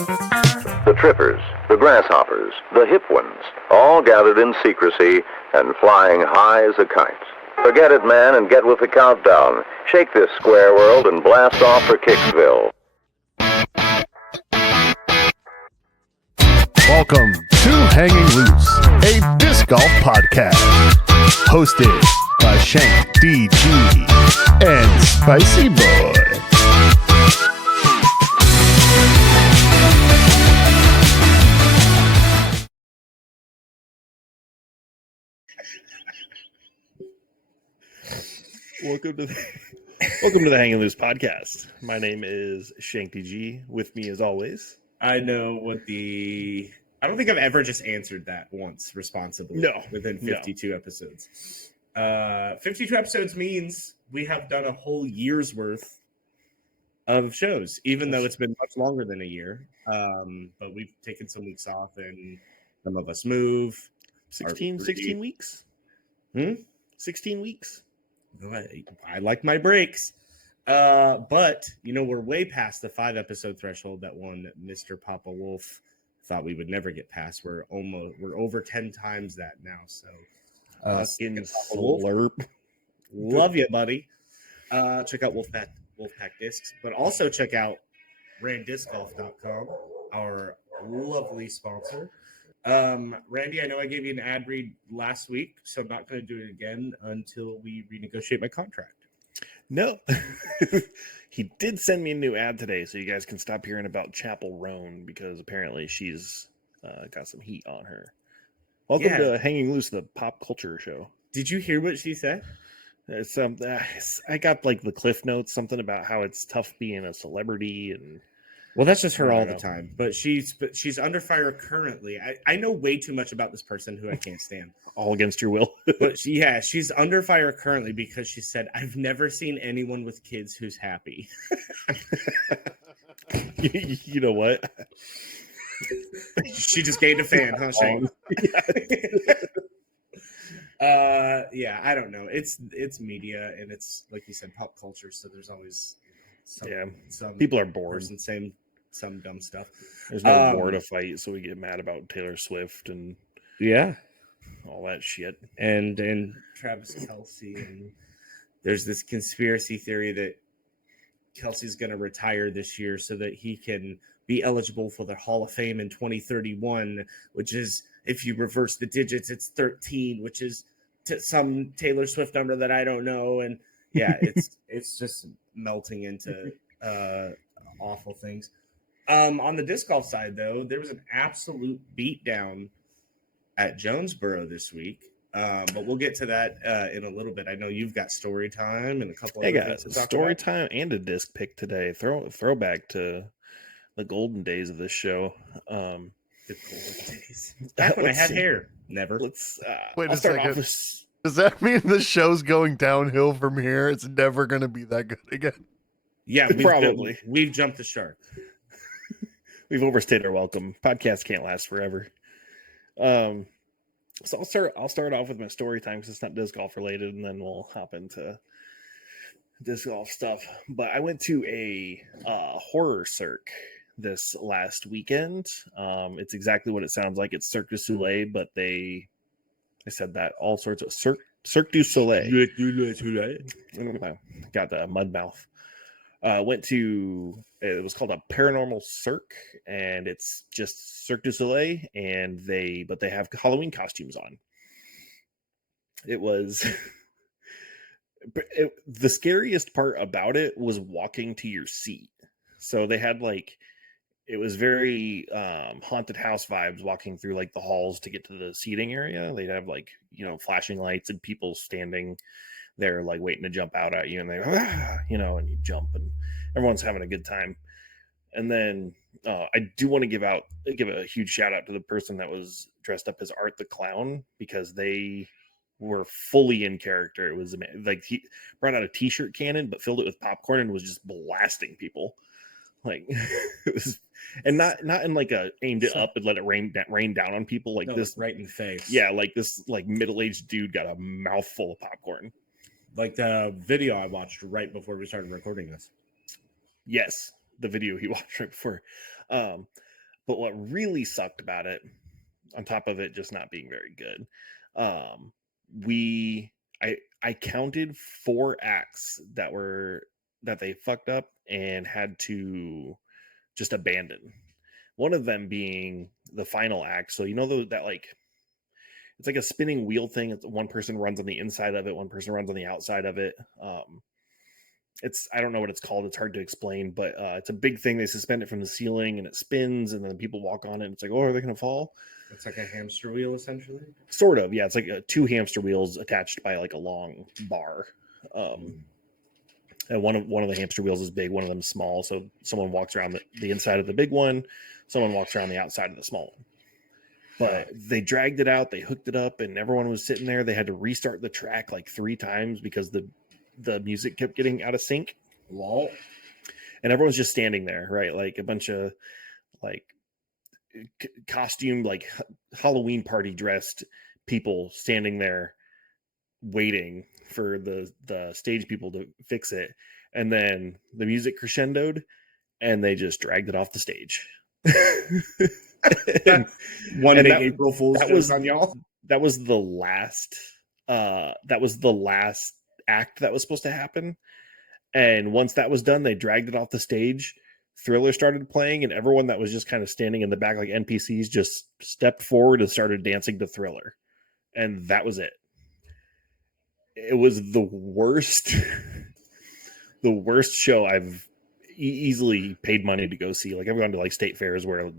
The trippers, the grasshoppers, the hip ones, all gathered in secrecy and flying high as a kite. Forget it, man, and get with the countdown. Shake this square world and blast off for Kicksville. Welcome to Hanging Loose, a disc golf podcast, hosted by Shanked, DG, and Spiiciiboii. Welcome to the Hanging Loose podcast. My name is Shanked DG. With me, as always, I don't think I've ever just answered that once responsibly. No. Within 52 episodes. 52 episodes means we have done a whole year's worth of shows, even though it's been much longer than a year. But we've taken some weeks off, and some of us move. 16 weeks? 16 weeks? I like my breaks. But, we're way past the 5-episode threshold that one Mr. Papa Wolf thought we would never get past. We're over 10 times that now. So, in slurp. Love you, buddy. Check out Wolfpack Discs, but also check out randiscgolf.com, our lovely sponsor. Randy, I know I gave you an ad read last week, so I'm not going to do it again until we renegotiate my contract. No. He did send me a new ad today, so you guys can stop hearing about Chapel Roan, because apparently she's got some heat on her. Welcome to Hanging Loose, the pop culture show. Did you hear what she said? It's I got like the cliff notes, something about how it's tough being a celebrity, and well, that's just her all the time. But she's under fire currently. I know way too much about this person who I can't stand. All against your will. But she's under fire currently because she said, "I've never seen anyone with kids who's happy." You know what? She just gained a fan, huh, Shane? I don't know. It's media, and it's, like you said, pop culture. So there's always some people are bored and saying some dumb stuff. There's no war to fight, so we get mad about Taylor Swift and all that shit. And Travis Kelce, and there's this conspiracy theory that Kelce's going to retire this year so that he can be eligible for the Hall of Fame in 2031, which is, if you reverse the digits, it's 13, which is some Taylor Swift number that I don't know. And it's just melting into awful things. On the disc golf side, though, there was an absolute beatdown at Jonesboro this week. But we'll get to that in a little bit. I know you've got story time and a couple of things to talk story about. time and a disc pick today. Throwback to the golden days of this show. The golden days. Back when I had hair. Never. Wait a second. Does that mean the show's going downhill from here? It's never going to be that good again? Yeah, probably. We've jumped the shark. We've overstayed our welcome. Podcasts can't last forever. So I'll start off with my story time because it's not disc golf related, and then we'll hop into disc golf stuff. But I went to a horror cirque this last weekend. It's exactly what it sounds like. It's Cirque du Soleil, but I said that all sorts of Cirque du Soleil. Got the mud mouth. It was called a Paranormal Cirque, and it's just Cirque du Soleil, and they have Halloween costumes on. It was the scariest part about it was walking to your seat. So they had it was very haunted house vibes walking through the halls to get to the seating area. They'd have flashing lights and people standing there waiting to jump out at you, and they and you jump, and everyone's having a good time. And then I do want to give a huge shout out to the person that was dressed up as Art the Clown, because they were fully in character. It was he brought out a t-shirt cannon but filled it with popcorn and was just blasting people. It was, and not in a aimed it up and let it rain down on people this right in the face. Yeah, this middle-aged dude got a mouthful of popcorn. Like the video I watched right before we started recording this. Yes, the video he watched right before. But what really sucked about it, on top of it just not being very good, I counted 4 acts that they fucked up and had to just abandon. One of them being the final act. So that like it's like a spinning wheel thing. It's one person runs on the inside of it, one person runs on the outside of it. I don't know what it's called. It's hard to explain, but it's a big thing. They suspend it from the ceiling and it spins, and then people walk on it. And it's like, oh, are they going to fall? It's like a hamster wheel, essentially. Sort of, yeah. It's like 2 hamster wheels attached by like a long bar. And one of the hamster wheels is big, one of them is small. So someone walks around the inside of the big one, someone walks around the outside of the small one. But they dragged it out, they hooked it up, and everyone was sitting there. They had to restart the track like 3 times because the music kept getting out of sync. Lol. And everyone's just standing there, right? Like a bunch of like costumed, like Halloween party dressed people standing there waiting for the stage people to fix it. And then the music crescendoed and they just dragged it off the stage. One big April Fool's joke on y'all. That was the last act that was supposed to happen. And once that was done, they dragged it off the stage. Thriller started playing, and everyone that was just kind of standing in the back like NPCs just stepped forward and started dancing to Thriller. And that was it. It was the worst show I've easily paid money to go see. Like I've gone to like state fairs where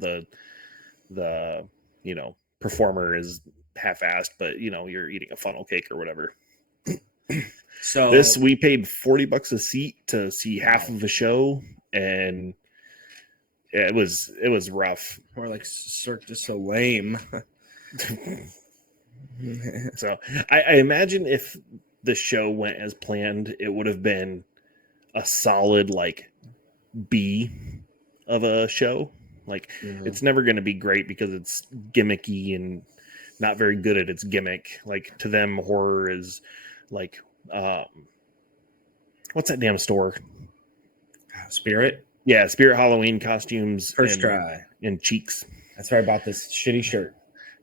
the performer is half-assed, but you're eating a funnel cake or whatever. So we paid $40 a seat to see half of the show, and it was rough. Or like Cirque du Soleil. So I imagine if the show went as planned, it would have been a solid like B of a show. Like it's never going to be great because it's gimmicky and not very good at its gimmick. Like to them, horror is like what's that damn store? Spirit. Yeah, Spirit Halloween costumes. First try and cheeks. That's where I bought this shitty shirt.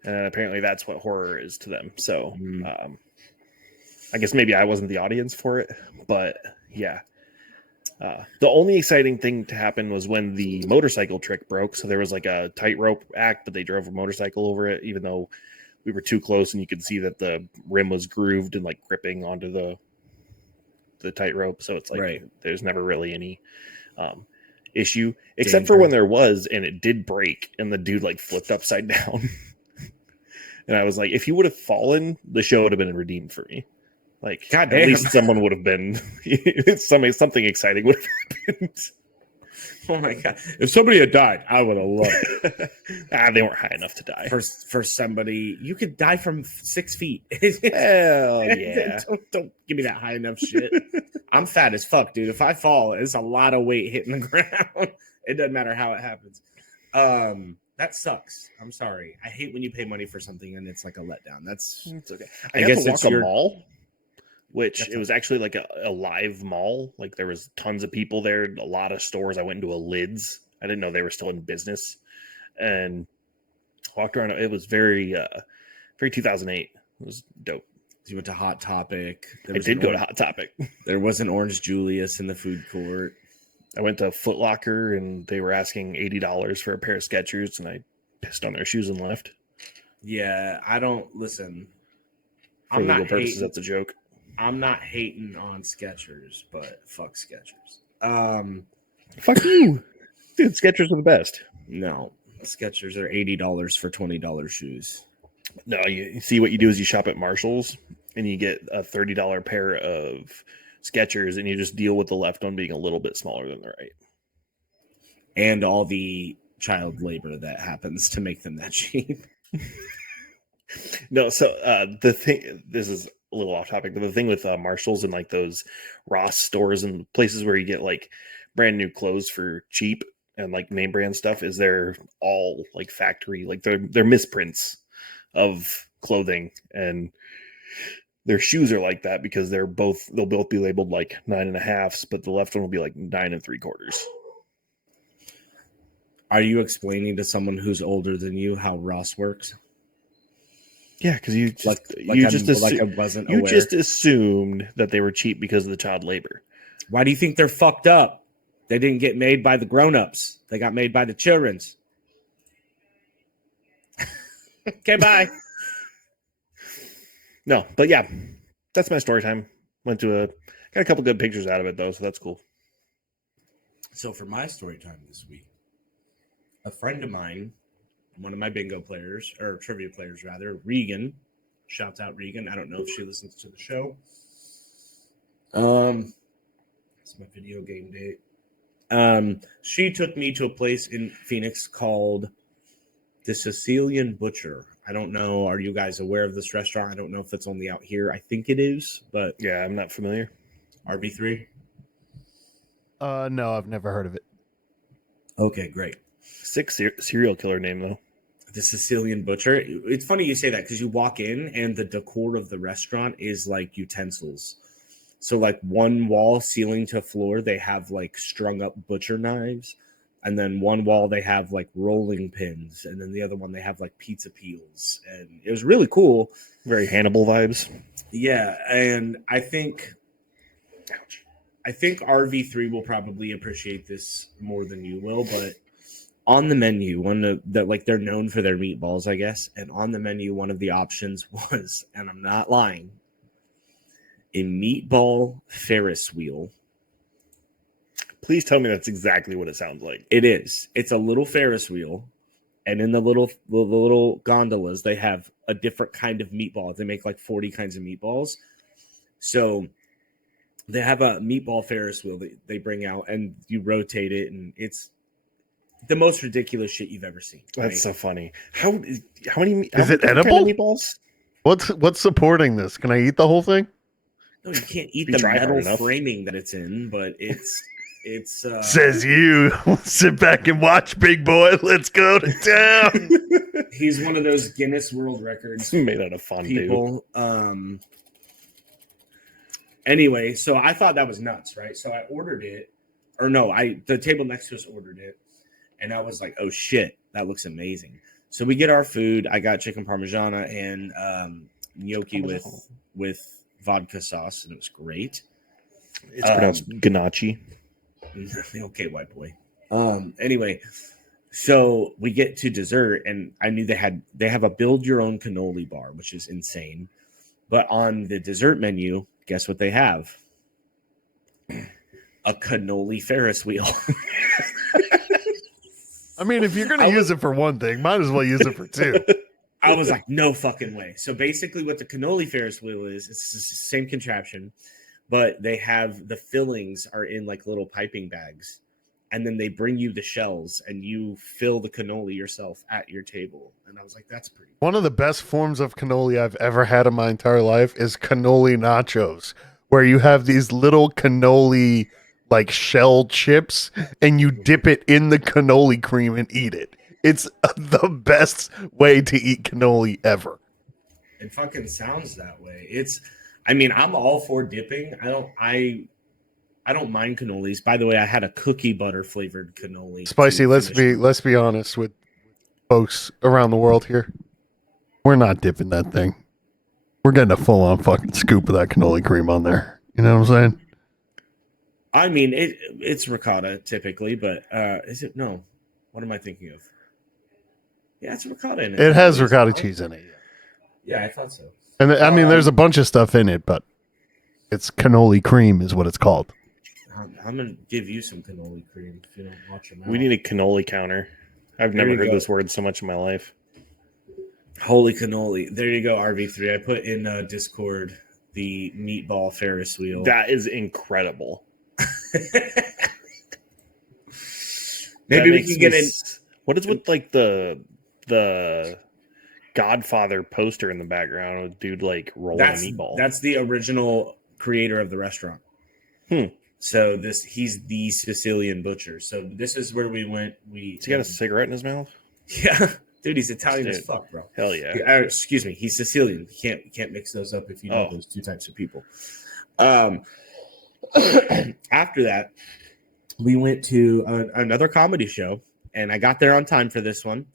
Apparently that's what horror is to them. So I guess maybe I wasn't the audience for it, but yeah. The only exciting thing to happen was when the motorcycle trick broke. So there was like a tightrope act, but they drove a motorcycle over it, even though we were too close and you could see that the rim was grooved and like gripping onto the tightrope. So it's like There's never really any issue, except for when there was, and it did break and the dude like flipped upside down. And I was like, if he would have fallen, the show would have been redeemed for me. Like, at least someone would have been something exciting would have happened. Oh my god! If somebody had died, I would have loved it. They weren't high enough to die. For somebody, you could die from 6 feet. Hell yeah! Don't give me that high enough shit. I'm fat as fuck, dude. If I fall, it's a lot of weight hitting the ground. It doesn't matter how it happens. That sucks. I'm sorry. I hate when you pay money for something and it's like a letdown. It's okay. I got to walk a mall. Which it was actually like a live mall. Like there was tons of people there, a lot of stores. I went into a Lids. I didn't know they were still in business, and walked around. It was very 2008. It was dope. You went to Hot Topic. I did go to Hot Topic. There was an Orange Julius in the food court. I went to Foot Locker, and they were asking $80 for a pair of Skechers, and I pissed on their shoes and left. Yeah, I don't listen. For legal purposes, that's a joke. I'm not hating on Skechers, but fuck Skechers. Fuck you. Dude, Skechers are the best. No. Skechers are $80 for $20 shoes. No, you see what you do is you shop at Marshall's and you get a $30 pair of Skechers and you just deal with the left one being a little bit smaller than the right. And all the child labor that happens to make them that cheap. No, so the thing, this is a little off topic, but the thing with Marshalls and like those Ross stores and places where you get like brand new clothes for cheap and like name brand stuff is they're all like factory, like they're misprints of clothing, and their shoes are like that because they'll both be labeled like 9.5s, but the left one will be like 9 3/4. Are you explaining to someone who's older than you how Ross works? Yeah, because you just I wasn't aware. just assumed that they were cheap because of the child labor. Why do you think they're fucked up? They didn't get made by the grown-ups. They got made by the children's. Okay, bye. No, but yeah, that's my story time. Got a couple good pictures out of it though, so that's cool. So for my story time this week, a friend of mine, one of my bingo players, or trivia players rather, Regan, shouts out Regan. I don't know if she listens to the show. It's my video game date. She took me to a place in Phoenix called the Sicilian Butcher. I don't know. Are you guys aware of this restaurant? I don't know if it's only out here. I think it is, but yeah, I'm not familiar. RB3? No, I've never heard of it. Okay, great. Sick serial killer name though. The Sicilian Butcher. It's funny you say that because you walk in and the decor of the restaurant is like utensils. So like one wall, ceiling to floor, they have like strung up butcher knives. And then one wall they have like rolling pins. And then the other one they have like pizza peels. And it was really cool. Very Hannibal vibes. Yeah. And I think RV3 will probably appreciate this more than you will, but on the menu, like they're known for their meatballs, I guess. And on the menu, one of the options was, and I'm not lying, a meatball Ferris wheel. Please tell me that's exactly what it sounds like. It is. It's a little Ferris wheel, and in the little gondolas, they have a different kind of meatball. They make like 40 kinds of meatballs. So they have a meatball Ferris wheel that they bring out, and you rotate it, and it's the most ridiculous shit you've ever seen. That's so funny. How many? Is it kind of edible? meatballs? What's supporting this? Can I eat the whole thing? No, you can't eat You the try hard metal enough. framing that it's in, but it's Says you. Sit back and watch, big boy. Let's go to town. he's one of those Guinness World Records Made out of fondue. people. Anyway, so I thought that was nuts, right? So I ordered it, or no, the table next to us ordered it, and I was like, oh shit, that looks amazing. So we get our food. I got chicken parmigiana and gnocchi with vodka sauce, and it was great. It's pronounced ganache. Okay, white boy. Anyway, so we get to dessert, and I knew they have a build your own cannoli bar, which is insane. But on the dessert menu, guess what they have? A cannoli Ferris wheel. I mean, if you're going to use it for one thing, might as well use it for two. I was like, no fucking way. So basically what the cannoli Ferris wheel is, it's the same contraption, but they have the fillings are in like little piping bags. And then they bring you the shells and you fill the cannoli yourself at your table. And I was like, that's pretty cool. One of the best forms of cannoli I've ever had in my entire life is cannoli nachos, where you have these little cannoli like shell chips and you dip it in the cannoli cream and eat it. It's the best way to eat cannoli ever. It fucking sounds that way. I'm all for dipping. I don't mind cannolis. By the way, I had a cookie butter flavored cannoli. Spicy, let's be honest with folks around the world here. We're not dipping that thing. We're getting a full on fucking scoop of that cannoli cream on there. You know what I'm saying? I mean, it's ricotta typically, but is it? No. What am I thinking of? Yeah, it's ricotta in it. It has ricotta cheese in it. Yeah, I thought so. And I mean, there's a bunch of stuff in it, but it's cannoli cream is what it's called. I'm going to give you some cannoli cream if you don't watch your mouth. We need a cannoli counter. I've never heard this word so much in my life. Holy cannoli. There you go, RV3. I put in Discord the meatball Ferris wheel. That is incredible. Maybe we can get in. What is with like the Godfather poster in the background with dude like rolling a meatball? That's the original creator of the restaurant. So he's the Sicilian Butcher. So this is where we went. Has he got a cigarette in his mouth? Yeah, dude, he's Italian as fuck, bro. Hell yeah. Excuse me, he's Sicilian. You can't mix those up if you know those two types of people. After that, we went to another comedy show, And I got there on time for this one.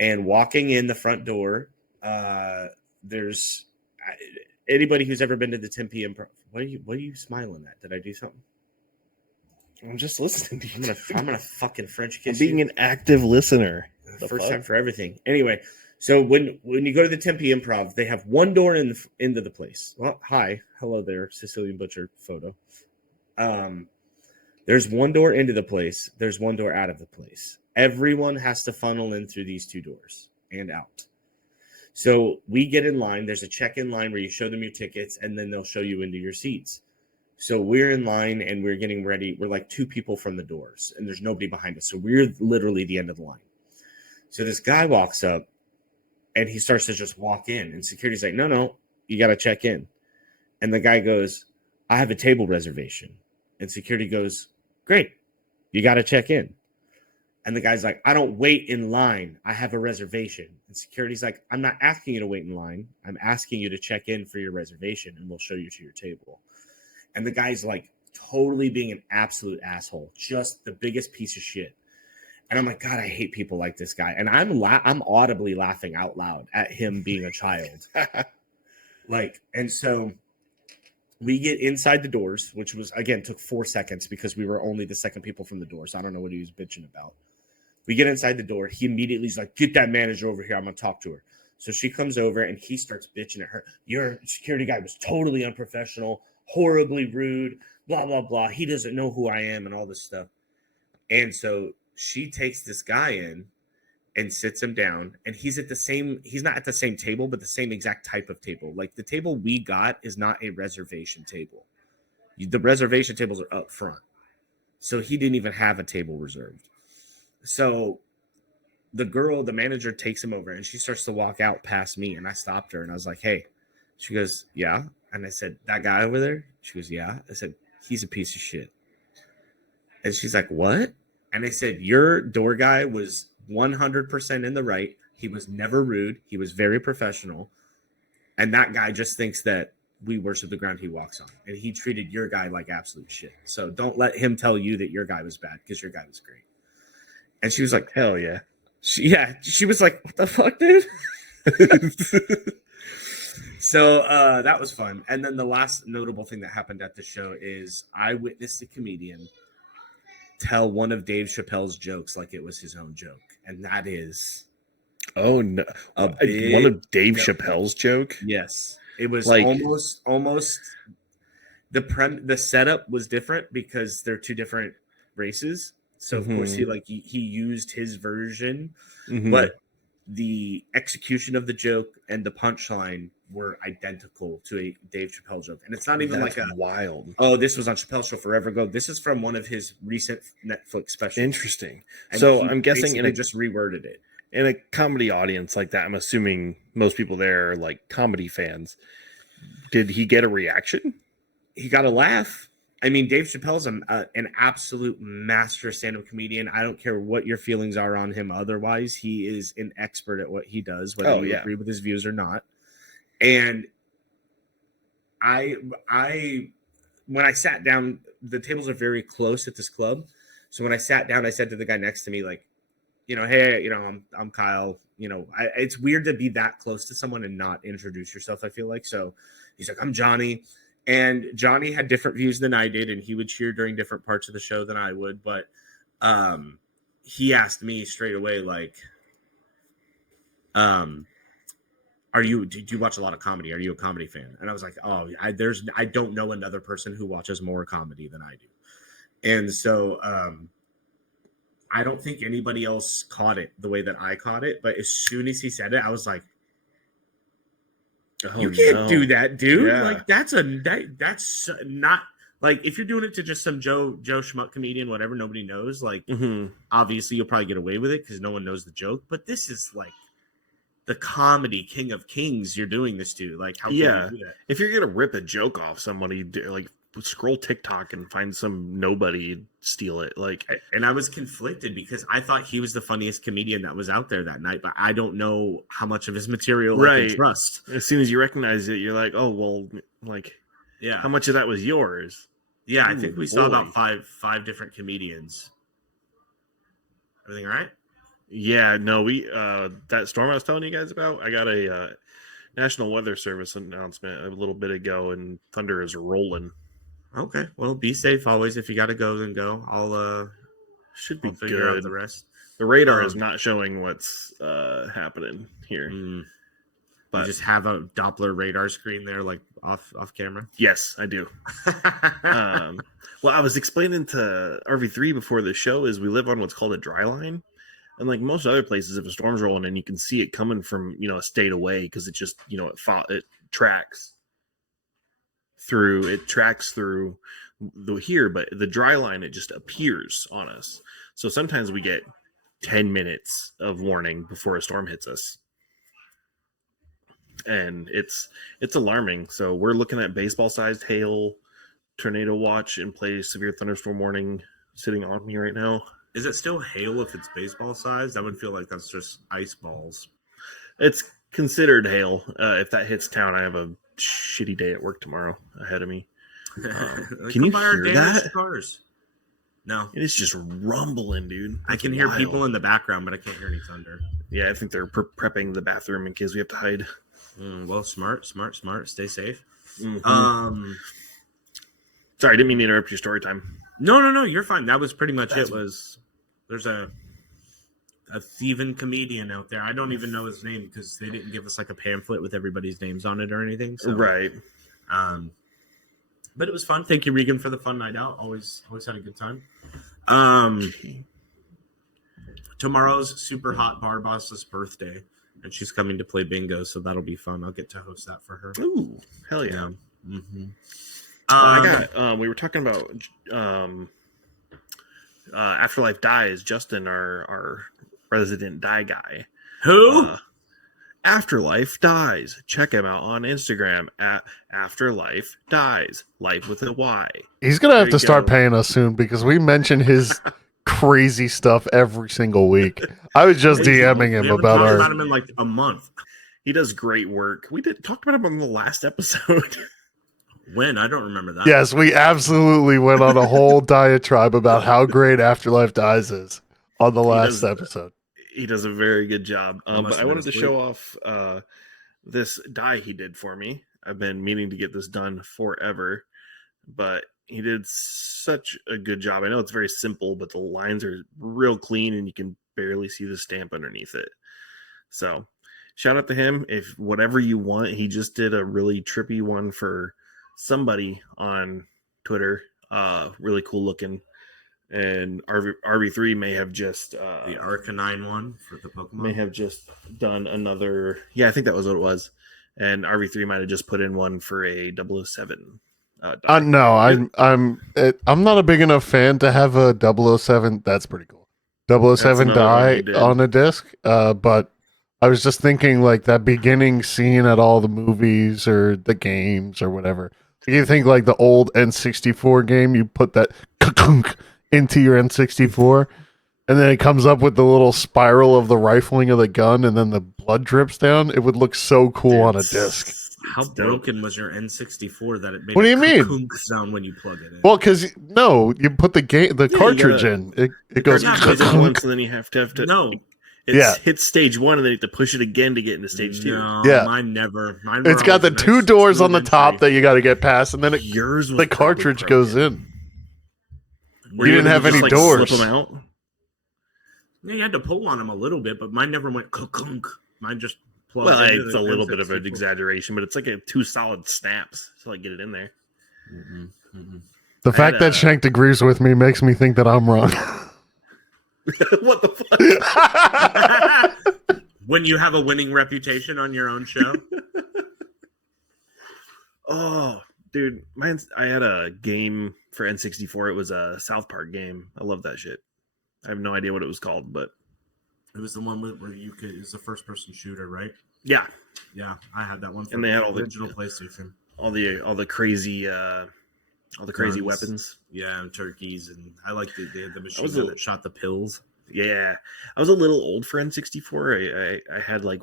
And walking in the front door, there's anybody who's ever been to the Tempe Improv. What are you smiling at? Did I do something? I'm just listening to you. I'm gonna fucking French kiss being you. an active listener. First time for everything. Anyway, so when you go to the Tempe Improv, they have one door into the place. Well, hello there, Sicilian Butcher photo. There's one door into the place. There's one door out of the place. Everyone has to funnel in through these two doors and out. So we get in line. There's a check-in line where you show them your tickets, and then they'll show you into your seats. So we're in line, and we're getting ready. We're like 2 people from the doors, and there's nobody behind us. So we're literally the end of the line. So this guy walks up, and he starts to just walk in. And security's like, no, you got to check in. And the guy goes, I have a table reservation. And security goes, great, you got to check in. And the guy's like, I don't wait in line. I have a reservation. And security's like, I'm not asking you to wait in line. I'm asking you to check in for your reservation, and we'll show you to your table. And the guy's like totally being an absolute asshole, just the biggest piece of shit. And I'm like, God, I hate people like this guy. And I'm audibly laughing out loud at him being a child. And so we get inside the doors, which was, again, took 4 seconds because we were only the second people from the doors. So I don't know what he was bitching about. We get inside the door. He immediately is like, get that manager over here. I'm going to talk to her. So she comes over and he starts bitching at her. Your security guy was totally unprofessional, horribly rude, blah, blah, blah. He doesn't know who I am and all this stuff. And so she takes this guy in and sits him down. And he's not at the same table, but the same exact type of table. Like the table we got is not a reservation table. The reservation tables are up front. So he didn't even have a table reserved. So the manager takes him over and she starts to walk out past me. And I stopped her and I was like, hey. She goes, yeah. And I said, that guy over there? She goes, yeah. I said, he's a piece of shit. And she's like, what? And I said, your door guy was 100% in the right. He was never rude. He was very professional. And that guy just thinks that we worship the ground he walks on. And he treated your guy like absolute shit. So don't let him tell you that your guy was bad, because your guy was great. And she was like, hell yeah. She was like, what the fuck, dude? So that was fun. And then the last notable thing that happened at the show is I witnessed a comedian tell one of Dave Chappelle's jokes like it was his own joke. And that is one of Dave Chappelle's joke. Yes. It was like almost the setup was different because they're 2 different races. So of course he used his version, but the execution of the joke and the punchline were identical to a Dave Chappelle joke. And it's not even wild. Oh, this was on Chappelle's show forever ago. This is from one of his recent Netflix specials. Interesting. And so I'm guessing just reworded it. In a comedy audience like that, I'm assuming most people there are like comedy fans. Did he get a reaction? He got a laugh. I mean, Dave Chappelle's an absolute master stand-up comedian. I don't care what your feelings are on him otherwise. He is an expert at what he does, whether you agree with his views or not. And when I sat down, the tables are very close at this club. So when I sat down, I said to the guy next to me, like, hey, I'm Kyle. It's weird to be that close to someone and not introduce yourself, I feel like. So he's like, I'm Johnny. And Johnny had different views than I did, and he would cheer during different parts of the show than I would. But he asked me straight away, like, do you watch a lot of comedy? Are you a comedy fan? And I was like, oh, I don't know another person who watches more comedy than I do. And so I don't think anybody else caught it the way that I caught it. But as soon as he said it, I was like, you can't do that, dude. Yeah. Like that's not like if you're doing it to just some Joe Schmuck comedian, whatever, nobody knows. Like obviously you'll probably get away with it because no one knows the joke. But this is like the comedy king of kings you're doing this to. Like how can you do that? If you're gonna rip a joke off somebody, like scroll TikTok and find some nobody, steal it. Like, and I was conflicted because I thought he was the funniest comedian that was out there that night, but I don't know how much of his material I can trust. As soon as you recognize it, you're like, oh well, like, yeah, how much of that was yours? Yeah, I think we saw about five different comedians. Everything all right? Yeah, no, we that storm I was telling you guys about, I got a National Weather Service announcement a little bit ago, and thunder is rolling. Okay. Well, be safe always. If you got to go, then go. I'll Should be figure out good. the rest. The radar is not showing what's happening here. But you just have a Doppler radar screen there, like off camera. Yes, I do. Well, I was explaining to RV3 before the show is we live on what's called a dry line. And like most other places, if a storm's rolling in, you can see it coming from, a state away because it just, it tracks through here, but the dry line, it just appears on us. So sometimes we get 10 minutes of warning before a storm hits us. And it's alarming. So we're looking at baseball-sized hail, tornado watch, and play severe thunderstorm warning sitting on me right now. Is it still hail if it's baseball sized? I would feel like that's just ice balls. It's considered hail. If that hits town, I have a shitty day at work tomorrow ahead of me. Can you hear that? Cars. No. It is just rumbling, dude. I can hear people in the background, but I can't hear any thunder. Yeah, I think they're prepping the bathroom in case we have to hide. Well, smart. Stay safe. Mm-hmm. Sorry, I didn't mean to interrupt your story time. No, you're fine. That was pretty much it. There's a thieving comedian out there. I don't even know his name because they didn't give us like a pamphlet with everybody's names on it or anything. So, right. But it was fun. Thank you, Regan, for the fun night out. Always had a good time. Tomorrow's Super Hot Bar Boss's birthday, and she's coming to play bingo, so that'll be fun. I'll get to host that for her. Ooh, hell yeah. Mm-hmm. We were talking about Afterlife Dies. Justin, our resident die guy. Who? Afterlife Dies. Check him out on Instagram at Afterlife Dies. Life with a Y. He's gonna have to start paying us soon because we mention his crazy stuff every single week. I was just DMing him about him in like a month. He does great work. We talked about him on the last episode. When? I don't remember that. Yes, we absolutely went on a whole diatribe about how great Afterlife Dies is on the last episode. He does a very good job. But I wanted to show off this die he did for me. I've been meaning to get this done forever, but he did such a good job. I know it's very simple, but the lines are real clean and you can barely see the stamp underneath it. So shout out to him. If whatever you want, he just did a really trippy one for somebody on Twitter. Really cool looking. And RV3 may have just the Arcanine one for the Pokemon may have just done another. Yeah, I think that was what it was. And RV3 might have just put in one for a 007. No, I'm not a big enough fan to have a 007. That's pretty cool. 007 die on a disc. But I was just thinking like that beginning scene at all the movies or the games or whatever. You think like the old N64 game, you put that into your N64, and then it comes up with the little spiral of the rifling of the gun, and then the blood drips down. It would look so cool on a disc. How broken was your N64 that it made what do you mean? Sound when you plug it in? Well, because you put the cartridge in, it goes. Once, and then you have to. No. Hits stage 1 and then you have to push it again to get into stage 2. No, yeah, mine never. It's got the 2 doors on the top that you got to get past, and then the cartridge goes in. You didn't have any doors. Slip them out? Yeah, you had to pull on them a little bit, but mine never went clunk. Mine just plugged. Well, it's a little bit of an exaggeration, but it's like 2 solid snaps to get it in there. The fact that Shanked agrees with me makes me think that I'm wrong. What the fuck? When you have a winning reputation on your own show. Oh, dude, I had a game for N64. It was a South Park game. I love that shit. I have no idea what it was called, but it was the one where you could. It was a first-person shooter, right? Yeah, I had that one. And they had all the original PlayStation, all the crazy weapons. Yeah, and turkeys, and I liked the machine gun that shot the pills. Yeah, I was a little old for N64. I had like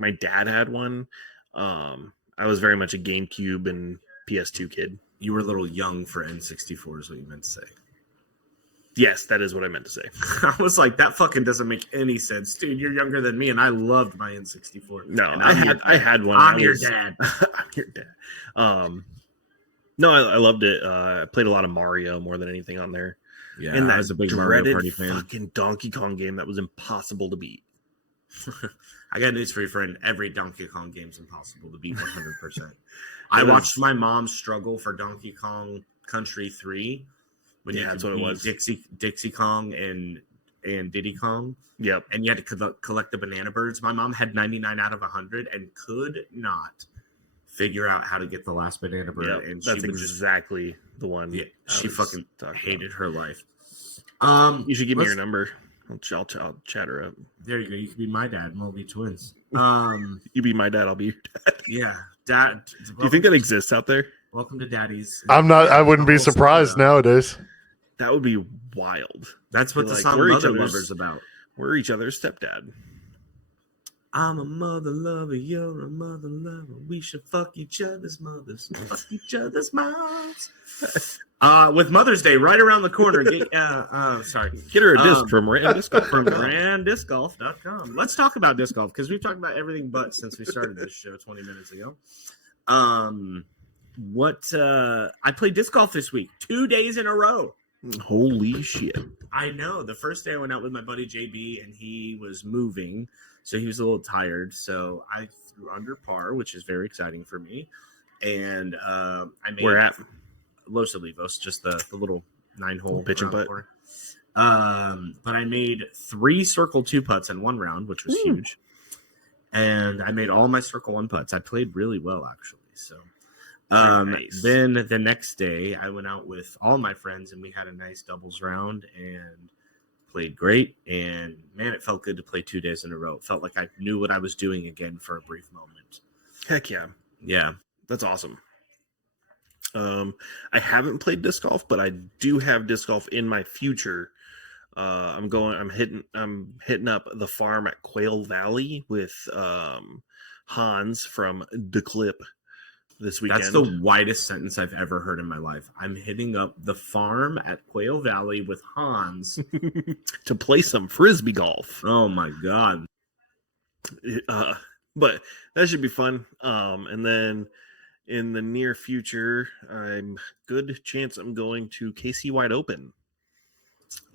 my dad had one. I was very much a GameCube and PS2 kid. You were a little young for N64 is what you meant to say. Yes, that is what I meant to say. I was like, that fucking doesn't make any sense, dude. You're younger than me, and I loved my N64. No, and I had one. I'm your dad. I'm your dad. No, I loved it. I played a lot of Mario more than anything on there. Yeah, and that I was a big Mario Party fan. Fucking Donkey Kong game that was impossible to beat. I got news for you, friend. Every Donkey Kong game's impossible to beat 100%. I watched my mom struggle for Donkey Kong Country 3 when you had that's to what it beat was. Dixie Kong and Diddy Kong. Yep. And you had to collect the banana birds. My mom had 99 out of 100 and could not figure out how to get the last banana bird. Yep. And that's she exactly the one. Yeah, she fucking hated her life. You should give me your number. I'll chat her up. There you go. You can be my dad and we'll be twins. You be my dad, I'll be your dad. Yeah. Dad. Do you think that exists out there? Welcome to Daddy's. I wouldn't be surprised nowadays. That would be wild. That's what the song Mother Lover's about. We're each other's stepdad. I'm a mother lover, you're a mother lover. We should fuck each other's mothers, fuck each other's moms. With Mother's Day right around the corner, get her a disc from Rand Disc Golf. From randdiscgolf.com. Let's talk about disc golf because we've talked about everything but since we started this show 20 minutes ago. I played disc golf this week, 2 days in a row. Holy shit. I know. The first day I went out with my buddy JB and he was moving, so he was a little tired. So I threw under par, which is very exciting for me. And I made Where at? Los Olivos, just the little 9-hole pitch and putt. But I made 3 circle 2 putts in one round, which was huge. And I made all my circle 1 putts. I played really well, actually. So nice. Then the next day I went out with all my friends and we had a nice doubles round and played great. And man, it felt good to play 2 days in a row. It felt like I knew what I was doing again for a brief moment. Heck yeah. Yeah. That's awesome. I haven't played disc golf, but I do have disc golf in my future. I'm hitting up the farm at Quail Valley with Hans from The Clip this weekend. That's the widest sentence I've ever heard in my life. I'm hitting up the farm at Quail Valley with Hans to play some frisbee golf. Oh my god. But that should be fun. And then in the near future, good chance I'm going to KC Wide Open.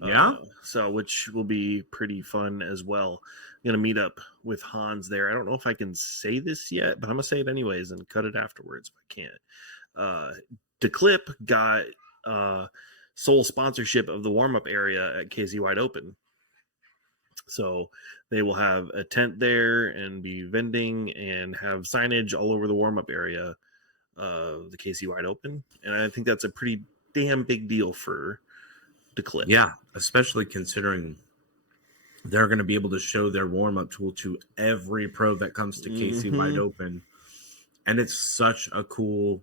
Yeah. Which will be pretty fun as well. I'm going to meet up with Hans there. I don't know if I can say this yet, but I'm going to say it anyways and cut it afterwards if I can't. DeClip got sole sponsorship of the warm-up area at KC Wide Open. So they will have a tent there and be vending and have signage all over the warm-up area of the KC Wide Open. And I think that's a pretty damn big deal for DeClip. Yeah, especially considering they're going to be able to show their warm-up tool to every pro that comes to KC Wide Open. And it's such a cool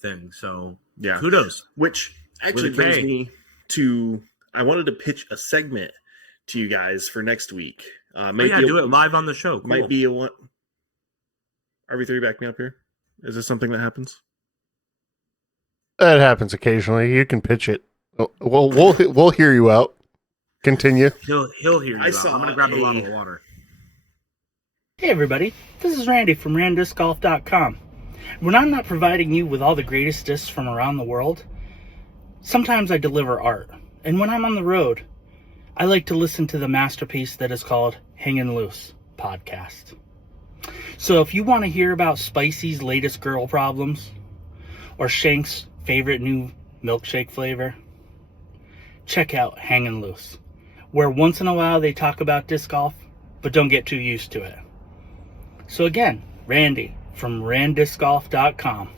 thing. So, yeah, kudos. Which actually brings me to, I wanted to pitch a segment to you guys for next week. Do it live on the show. Cool. Might be a one. RV3, back me up here. Is this something that happens? That happens occasionally. You can pitch it. Well, we'll hear you out. Continue. He'll hear you. I'm going to grab a bottle of water. Hey everybody, this is Randy from randdiscgolf.com. When I'm not providing you with all the greatest discs from around the world, sometimes I deliver art. And when I'm on the road, I like to listen to the masterpiece that is called Hangin' Loose podcast. So if you want to hear about Spicy's latest girl problems, or Shank's favorite new milkshake flavor, check out Hangin' Loose, where once in a while they talk about disc golf, but don't get too used to it. So again, Randy from randdiscgolf.com.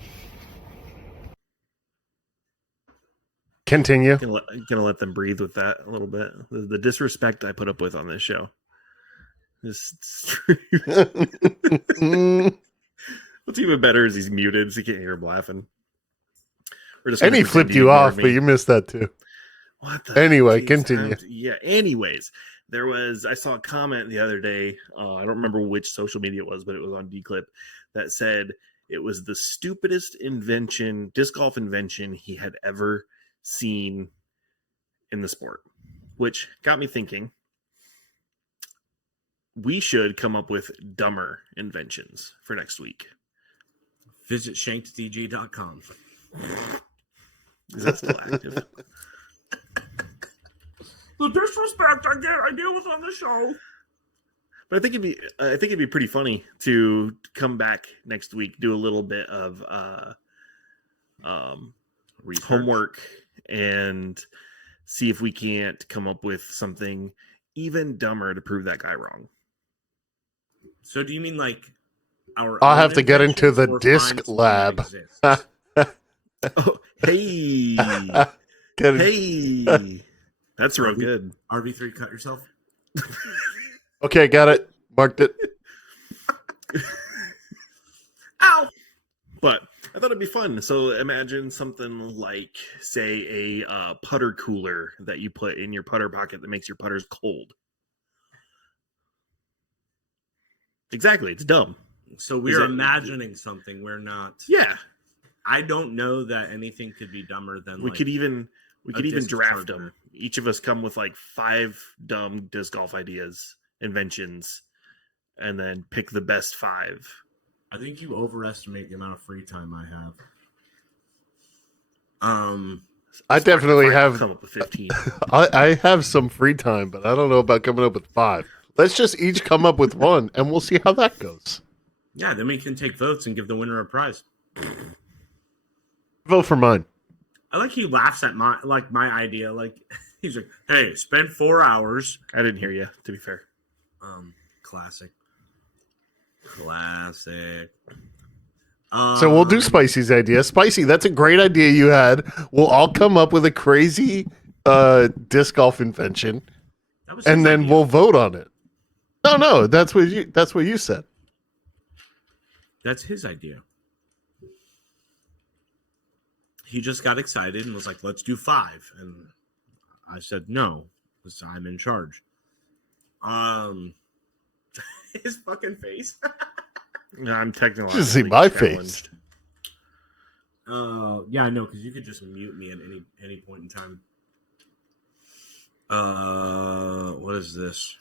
Continue. Gonna let them breathe with that a little bit. The disrespect I put up with on this show. What's even better is he's muted, so you can't hear him laughing. And he flipped you off, but you missed that too. Anyway, continue. Anyways, I saw a comment the other day. I don't remember which social media it was, but it was on DClip that said it was the stupidest disc golf invention he had ever seen in the sport. which got me thinking. We should come up with dumber inventions for next week. Visit shankedDG.com. Is that still active? The disrespect I deal with on the show. But I think it'd be pretty funny to come back next week, do a little bit of homework, and see if we can't come up with something even dumber to prove that guy wrong. So do you mean like our I'll own have to get into inventions the or disc find something lab. that exists? Oh, hey, Get it- hey, that's real good. RV3, cut yourself. Okay, got it. Marked it. Ow! But I thought it'd be fun. So imagine something like, say, a putter cooler that you put in your putter pocket that makes your putters cold. Exactly, it's dumb. So we're imagining something. We're not. Yeah, I don't know that anything could be dumber than we could even disc draft charger. them. Each of us come with like 5 dumb disc golf ideas, inventions, and then pick the best 5. I think you overestimate the amount of free time I have. I definitely have. come up with 15. I have some free time, but I don't know about coming up with 5. Let's just each come up with one, and we'll see how that goes. Yeah, then we can take votes and give the winner a prize. Vote for mine. I like he laughs at my idea. Like he's like, "Hey, spend 4 hours." I didn't hear you. To be fair, Classic. So we'll do Spicy's idea. Spicy, that's a great idea you had. We'll all come up with a crazy disc golf invention, That was and his then idea. we'll vote on it. No, that's what you said. That's his idea. He just got excited and was like, "Let's do 5." And I said, "No, because I'm in charge." His fucking face. no, I'm technically Just see my challenged. face. Yeah, I know, because you could just mute me at any point in time. What is this?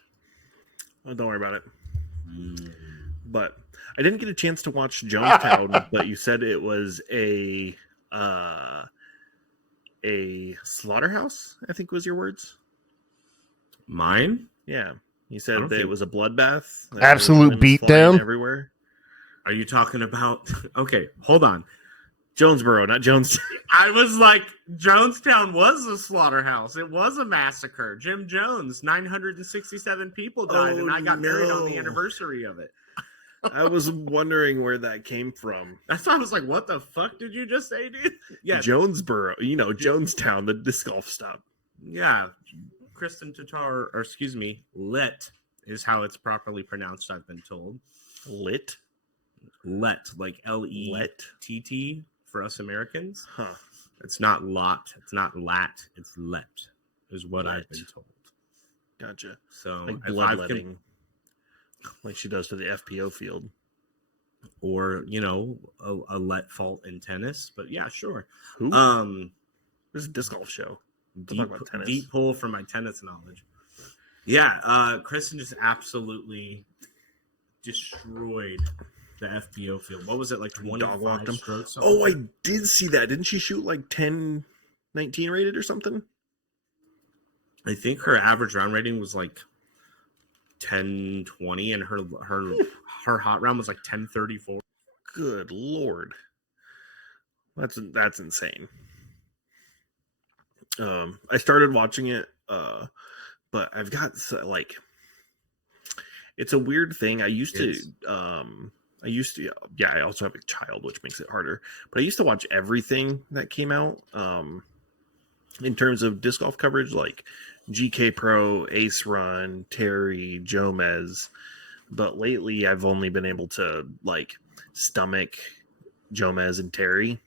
Oh, don't worry about it. But I didn't get a chance to watch Jonestown, but you said it was a slaughterhouse, I think was your words. Mine? Yeah. You I said don't that it think- was a bloodbath. that Absolute everyone was flying beatdown? everywhere. Are you talking about? Okay, hold on. Jonesboro, not Jones. I was like, Jonestown was a slaughterhouse. It was a massacre. Jim Jones, 967 people died, and I got married on the no. anniversary of it. I was wondering where that came from. That's why I was like, what the fuck did you just say, dude? Yeah, Jonesboro, Jonestown, the disc golf stop. yeah. Kristen Tatar, or excuse me, Let is how it's properly pronounced, I've been told. Lit? Let, like L-E-T-T for us Americans. Huh. It's not lot, it's not lat, it's let, is what I've Let. been told. Gotcha. So Like if I've bloodletting. Like she does to the FPO field. or a let fault in tennis, but yeah, sure. Who? This is a disc golf show. Don't talk about tennis. Deep pull from my tennis knowledge. Yeah, Kristen just absolutely destroyed the FPO field. What was it, like Dog walked 25 him. strokes? Oh, I did see that. Didn't she shoot like 10, 19 rated or something? I think her average round rating was like 10-20, and her hot round was like 10-34. Good Lord. That's insane. I started watching it, but I've got it's a weird thing. I also have a child, which makes it harder, but I used to watch everything that came out, in terms of disc golf coverage, like GK Pro, Ace Run, Terry, Jomez. But lately I've only been able to stomach Jomez and Terry.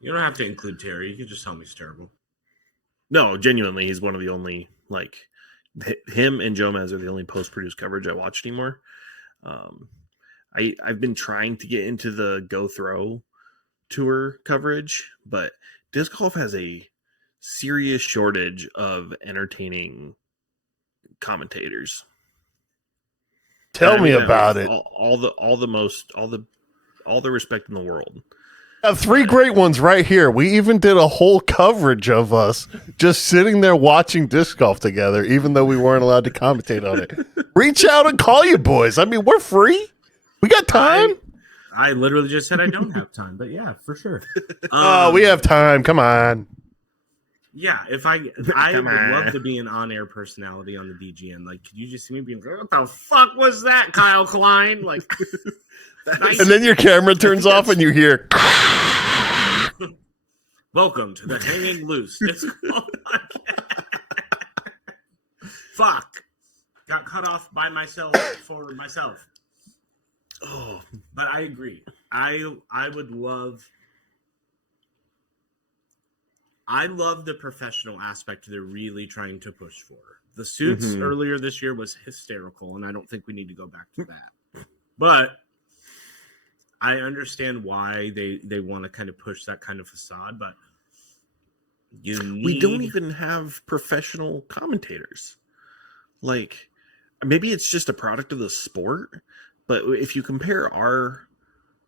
You don't have to include Terry. You can just tell me he's terrible. No, genuinely, he's one of the only, him and Jomez are the only post-produced coverage I watch anymore. I've been trying to get into the Go Throw tour coverage, but disc golf has a serious shortage of entertaining commentators. Tell me about it. All the respect in the world. Got 3 great ones right here. We even did a whole coverage of us just sitting there watching disc golf together, even though we weren't allowed to commentate on it. Reach out and call you boys. I mean, we're free. We got time. I literally just said I don't have time, but yeah, for sure. Oh, we have time. Come on. Yeah, I would love to be an on-air personality on the DGN. Like, could you just see me being like, what the fuck was that, Kyle Klein? Like, and then your camera turns off and you hear. Welcome to the Hanging Loose. Fuck. Got cut off by myself for myself. Oh, but I agree. I love the professional aspect they're really trying to push for. The suits earlier this year was hysterical, and I don't think we need to go back to that. But I understand why they want to kind of push that kind of facade, but we don't even have professional commentators. Like, maybe it's just a product of the sport, but if you compare our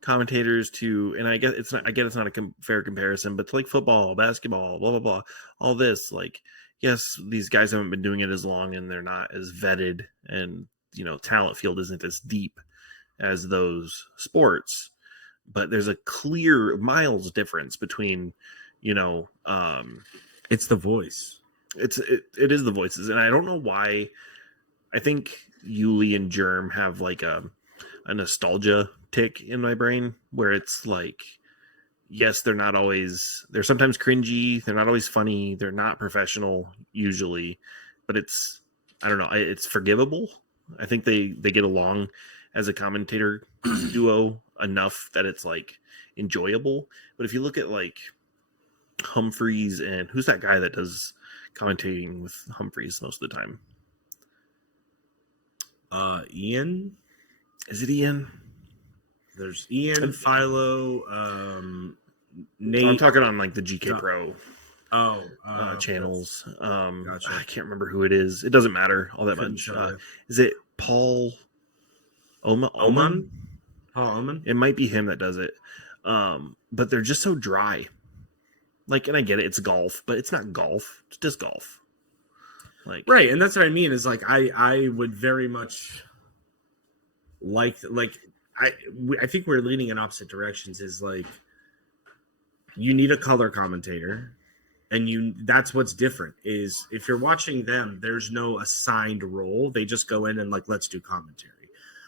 commentators to, and I get it's not a fair comparison, but to like football, basketball, blah blah blah, all this, like, yes, these guys haven't been doing it as long and they're not as vetted, and talent field isn't as deep as those sports, but there's a clear miles difference between it's the voice. It is the voices, and I don't know why. I think Yuli and Germ have like a nostalgia tick in my brain where it's like, yes, they're sometimes cringy, they're not always funny, they're not professional usually, but I don't know, it's forgivable. I think they get along as a commentator duo enough that it's like enjoyable. But if you look at like Humphreys, and who's that guy that does commentating with Humphreys most of the time? Ian? Is it Ian? There's Ian, Philo, Nate. I'm talking on like the GK Pro channels. Gotcha. I can't remember who it is. It doesn't matter all that much. Is it Paul Oman? Paul Oman? It might be him that does it. But they're just so dry. Like, and I get it, it's golf, but it's not golf. It's just golf. Like, right, and that's what I mean. Is like I would very much like I think we're leaning in opposite directions. Is like, you need a color commentator, and that's what's different. Is if you're watching them, there's no assigned role. They just go in and like, let's do commentary.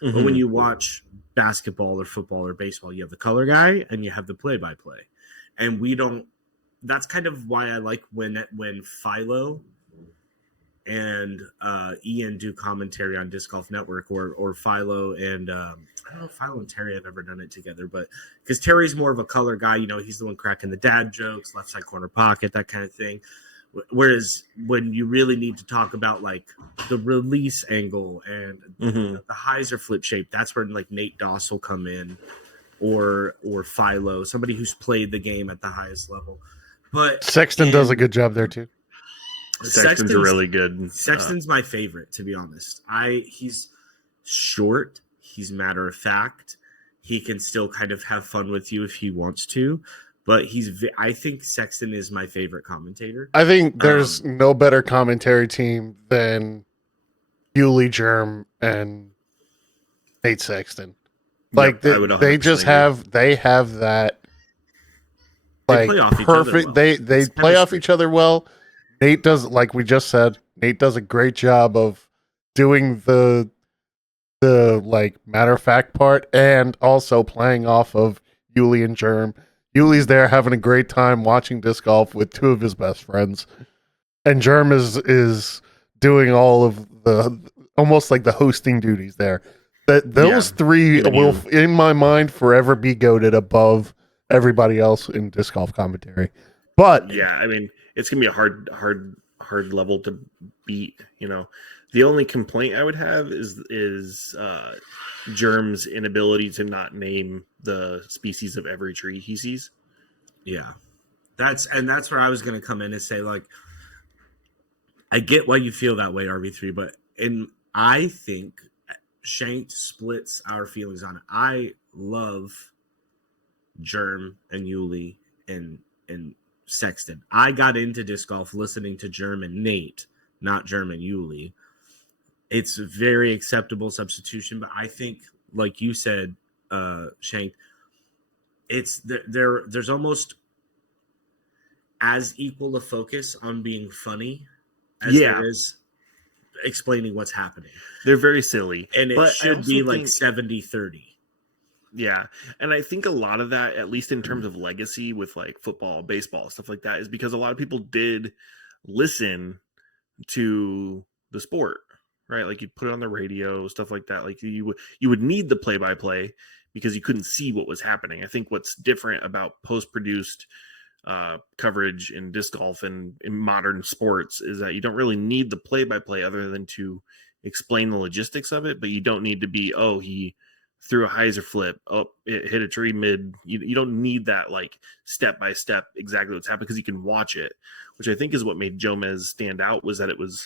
Mm-hmm. But when you watch basketball or football or baseball, you have the color guy and you have the play-by-play, and we don't. That's kind of why I like when Philo and Ian do commentary on Disc Golf Network, or Philo and I don't know if Philo and Terry have ever done it together, but because Terry's more of a color guy, he's the one cracking the dad jokes, left side corner pocket, that kind of thing. Whereas when you really need to talk about like the release angle and the hyzer flip shape, that's where like Nate Doss will come in, or Philo, somebody who's played the game at the highest level. But Sexton does a good job there too. Sexton's really good. Sexton's my favorite, to be honest. He's short. He's matter of fact. He can still kind of have fun with you if he wants to, but I think Sexton is my favorite commentator. I think there's no better commentary team than Yuli, Germ, and Nate Sexton. Like, they just have that. Like, they play off perfect. Each other well. They play off each other well. Nate does, like we just said, Nate does a great job of doing the like matter of fact part, and also playing off of Yuli and Germ. Yuli's there having a great time watching disc golf with two of his best friends, and Germ is doing all of the almost like the hosting duties there. Those three will, in my mind, forever be goated above everybody else in disc golf commentary. But yeah, I mean, it's gonna be a hard level to beat. The only complaint I would have is Germ's inability to not name the species of every tree he sees. Yeah, That's where I was going to come in and say, like, I get why you feel that way, RV3, but I think Shanked splits our feelings on it. I love Germ and Yuli and Sexton. I got into disc golf listening to Germ and Nate, not Germ and Yuli. It's a very acceptable substitution, but I think, like you said, Shanked, it's there's almost as equal a focus on being funny as there is explaining what's happening. They're very silly. And it should be like 70-30. Yeah. And I think a lot of that, at least in terms of legacy with like football, baseball, stuff like that, is because a lot of people did listen to the sport, right? Like you'd put it on the radio, stuff like that. Like you would need the play-by-play because you couldn't see what was happening. I think what's different about post-produced coverage in disc golf and in modern sports is that you don't really need the play-by-play other than to explain the logistics of it, but you don't need to be, he threw a hyzer flip, it hit a tree mid. You don't need that like step-by-step exactly what's happening because you can watch it, which I think is what made Jomez stand out, was that it was,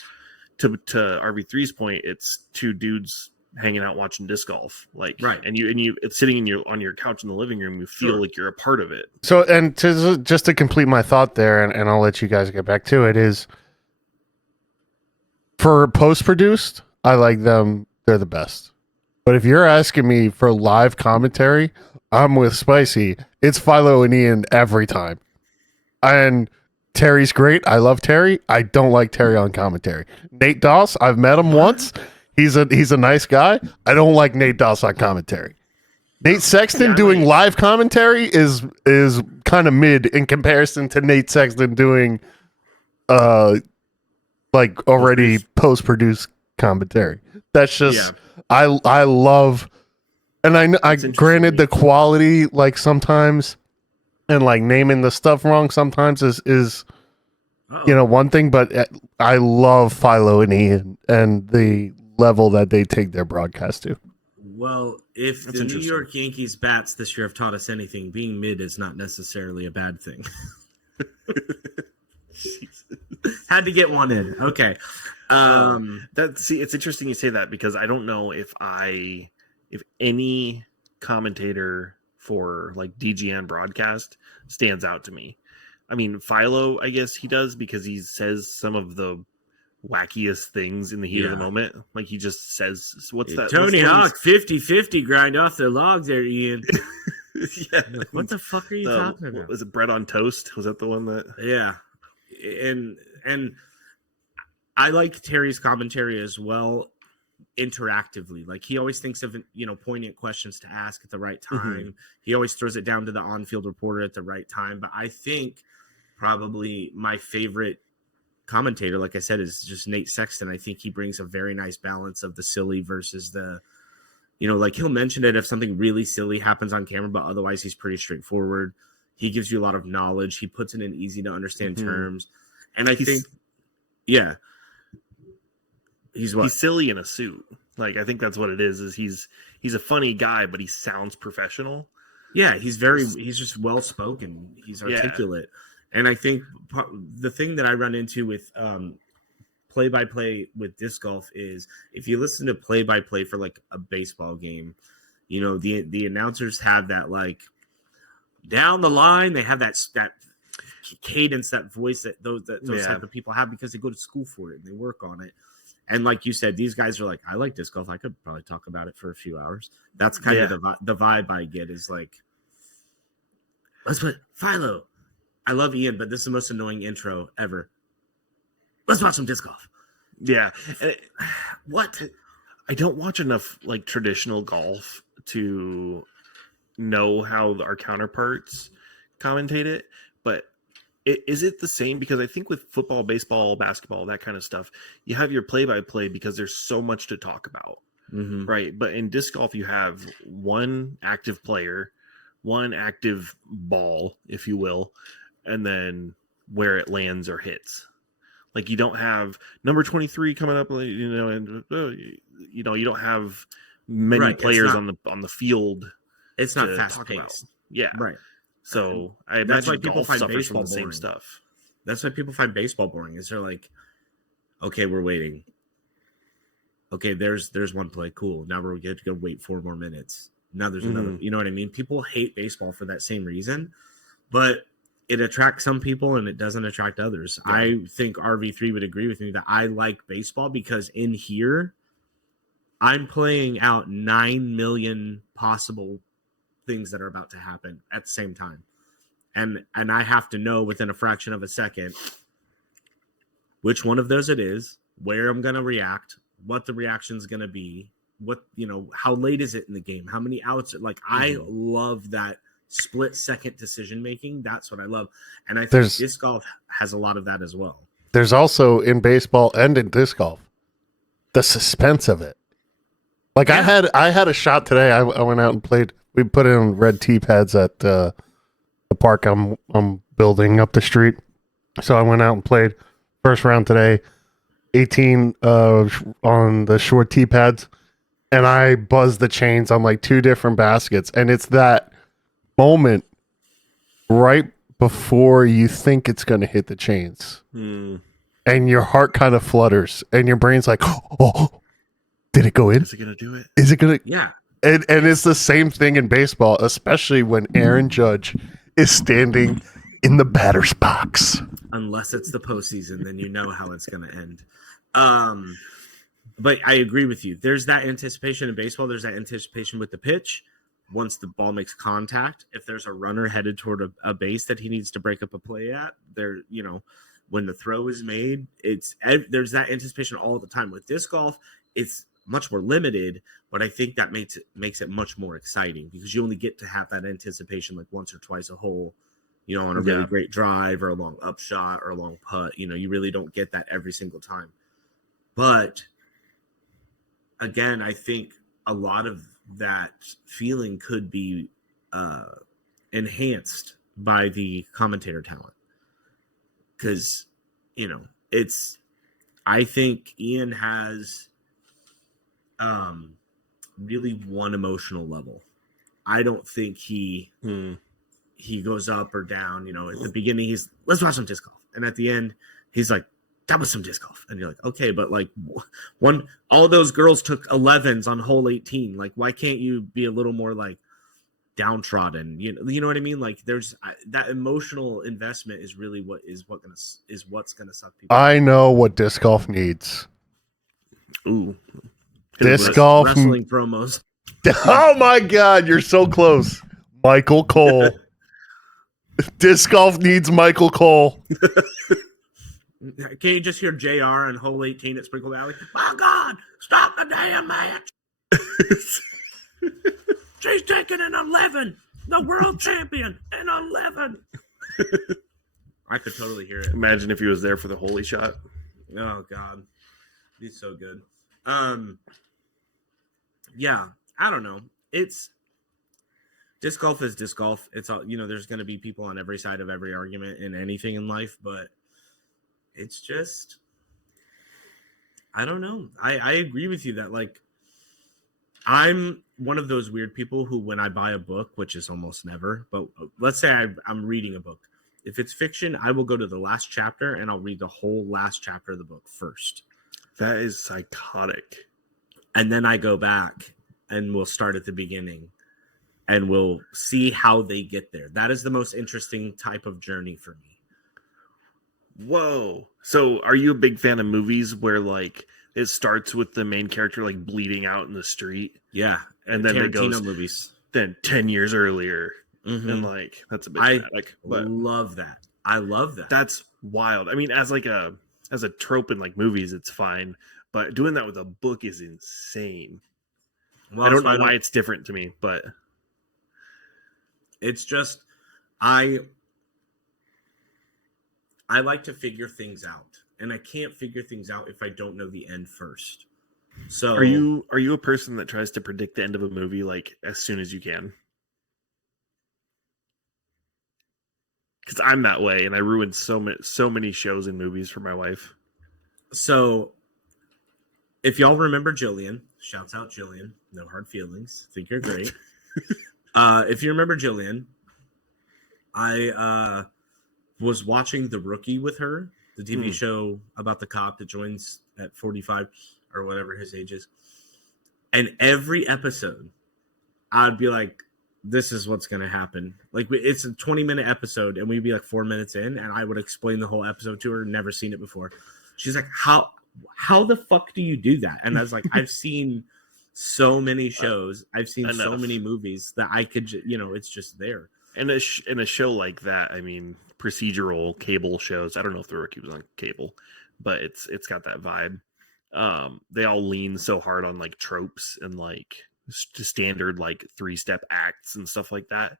to RV3's point, it's two dudes hanging out watching disc golf, like, right, and you it's sitting on your couch in the living room, you feel like you're a part of it. So, and just to complete my thought there, and I'll let you guys get back to it, is for post-produced, I like them, they're the best. But if you're asking me for live commentary, I'm with Spicy. It's Philo and Ian every time. And Terry's great. I love Terry. I don't like Terry on commentary. Nate Doss, I've met him once. He's a nice guy. I don't like Nate Doss on commentary. Nate Sexton doing live commentary is kind of mid in comparison to Nate Sexton doing like already post-produced commentary. That's just I love, and I granted the quality, like sometimes, and like naming the stuff wrong sometimes is one thing, but I love Philo and Ian and the level that they take their broadcast to. Well, if the New York Yankees bats this year have taught us anything, being mid is not necessarily a bad thing. Had to get one in. Okay. It's interesting you say that, because I don't know if any commentator for like DGN broadcast stands out to me. I mean, Philo, I guess he does, because he says some of the wackiest things in the heat of the moment. Like he just says, what's that? Tony Hawk 50-50 grind off the log there, Ian. Like, what the fuck are you talking about? Was it bread on toast? Was that the one that? Yeah. And I like Terry's commentary as well, interactively. Like he always thinks of poignant questions to ask at the right time. Mm-hmm. He always throws it down to the on-field reporter at the right time. But I think probably my favorite commentator, like I said, is just Nate Sexton. I think he brings a very nice balance of the silly versus the, like he'll mention it if something really silly happens on camera, but otherwise he's pretty straightforward. He gives you a lot of knowledge. He puts it in easy to understand terms. And I think, he's silly in a suit. Like, I think that's what it is he's a funny guy, but he sounds professional. Yeah. He's just well-spoken. He's articulate. Yeah. And I think the thing that I run into with play-by-play with disc golf is if you listen to play-by-play for like a baseball game, the announcers have that like down the line, they have that cadence, that voice that those type of people have because they go to school for it and they work on it. And like you said, these guys are like, I like disc golf. I could probably talk about it for a few hours. That's kind of the vibe I get is like, let's put Philo. I love Ian, but this is the most annoying intro ever. Let's watch some disc golf. Yeah. What? I don't watch enough like traditional golf to know how our counterparts commentate it, but is it the same? Because I think with football, baseball, basketball, that kind of stuff, you have your play-by-play because there's so much to talk about, right? But in disc golf, you have one active player, one active ball, if you will, and then where it lands or hits. Like you don't have number 23 coming up, and you don't have many players on the field. It's not fast paced. Yeah, right. So I That's why imagine people golf find suffers from baseball the same boring. stuff. That's why people find baseball boring. Is they're like, okay, we're waiting. Okay, there's one play. Cool. Now we're going to go wait 4 more minutes. Now there's another. You know what I mean? People hate baseball for that same reason, but it attracts some people and it doesn't attract others. Yeah. I think RV3 would agree with me that I like baseball because in here, I'm playing out 9 million possible things that are about to happen at the same time. And I have to know within a fraction of a second which one of those it is, where I'm going to react, what the reaction is going to be, what, how late is it in the game, how many outs. Like, I love that split second decision making. That's what I love. And I think disc golf has a lot of that as well. There's also in baseball and in disc golf the suspense of it. Like, yeah. I had a shot today. I went out and played. We put in red tee pads at the park I'm building up the street. So I went out and played first round today, 18 on the short tee pads, and I buzzed the chains on like 2 different baskets. And it's that moment right before you think it's going to hit the chains. And your heart kind of flutters and your brain's like, oh, did it go in? Is it going to do it? Is it going to? Yeah. And it's the same thing in baseball, especially when Aaron Judge is standing in the batter's box. Unless it's the postseason, then you know how it's going to end. But I agree with you. There's that anticipation in baseball. There's that anticipation with the pitch. Once the ball makes contact, if there's a runner headed toward a base that he needs to break up a play at, there, when the throw is made, there's that anticipation all the time. With disc golf, it's much more limited, but I think that makes it much more exciting because you only get to have that anticipation like once or twice a hole, on a really great drive or a long upshot or a long putt. You really don't get that every single time. But again, I think a lot of that feeling could be enhanced by the commentator talent. Because, I think Ian has really one emotional level. I don't think he goes up or down. At the beginning, let's watch some disc golf. And at the end, he's like, that was some disc golf. And you're like, okay, but like all those girls took 11s on hole 18. Like, why can't you be a little more like downtrodden? You know what I mean? Like, there's that emotional investment is really what's gonna suck people. I know what disc golf needs. Ooh, disc golf wrestling promos. Oh my God, you're so close, Michael Cole. Disc golf needs Michael Cole. Can you just hear JR on hole 18 at Sprinkle Valley? My God, stop the damn match. She's taking an 11. The world champion, an 11. I could totally hear it. Imagine if he was there for the holy shot. Oh, God. He's so good. Yeah, I don't know. Disc golf is disc golf. It's all, there's going to be people on every side of every argument in anything in life, but it's just, I don't know. I agree with you that, like, I'm one of those weird people who, when I buy a book, which is almost never, but let's say I'm reading a book. If it's fiction, I will go to the last chapter and I'll read the whole last chapter of the book first. That is psychotic. And then I go back and we'll start at the beginning and we'll see how they get there. That is the most interesting type of journey for me. Whoa. So are you a big fan of movies where, like, it starts with the main character, like, bleeding out in the street? Yeah. And then it goes movies. Then 10 years earlier. And, like, that's a bit dramatic. But love that. I love that. That's wild. I mean, as a trope in, like, movies, it's fine. But doing that with a book is insane. Well, I don't know why it's different to me, but it's just I like to figure things out, and I can't figure things out if I don't know the end first. So are you a person that tries to predict the end of a movie like as soon as you can? Because I'm that way, and I ruined so many shows and movies for my wife. So if y'all remember Jillian, shouts out Jillian, no hard feelings, think you're great. If you remember Jillian, I was watching The Rookie with her, the TV Hmm. show about the cop that joins at 45 or whatever his age is. And every episode, I'd be like, this is what's going to happen. Like, it's a 20-minute episode, and we'd be like 4 minutes in, and I would explain the whole episode to her, never seen it before. She's like, how the fuck do you do that? And I was like, I've seen so many shows. I've seen so Enough. many movies that I could, it's just there. And in a show like that, I mean, procedural cable shows. I don't know if The Rookie was on cable, but it's got that vibe. They all lean so hard on like tropes and like standard like 3-step acts and stuff like that.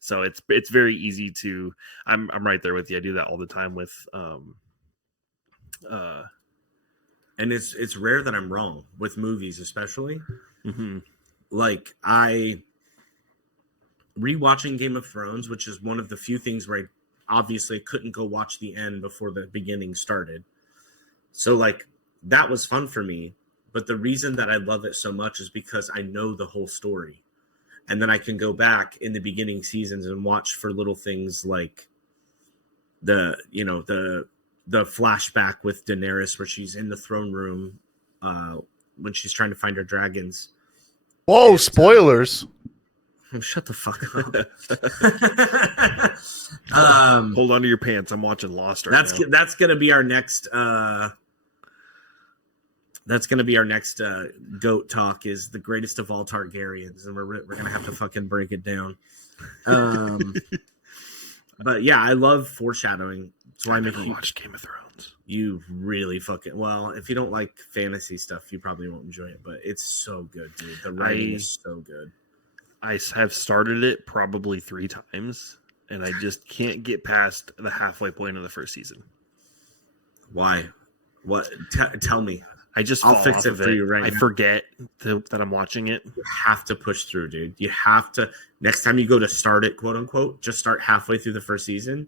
So it's very easy to. I'm right there with you. I do that all the time with. And it's rare that I'm wrong with movies, especially. Mm-hmm. Like, I rewatching Game of Thrones, which is one of the few things where I obviously couldn't go watch the end before the beginning started. So like that was fun for me. But the reason that I love it so much is because I know the whole story. And then I can go back in the beginning seasons and watch for little things like the flashback with Daenerys where she's in the throne room when she's trying to find her dragons. Whoa, spoilers. Oh, shut the fuck up. Hold on to your pants. I'm watching Lost right now. That's gonna be our next goat talk, is the greatest of all Targaryens, and we're gonna have to fucking break it down. But yeah, I love foreshadowing. So I never watched Game of Thrones. You really fucking well. If you don't like fantasy stuff, you probably won't enjoy it. But it's so good, dude. The writing is so good. I have started it probably 3 times, and I just can't get past the halfway point of the first season. Why? What? Tell me. I'll fix it for you right now. I forget that I'm watching it. You have to push through, dude. You have to. Next time you go to start it, quote unquote, just start halfway through the first season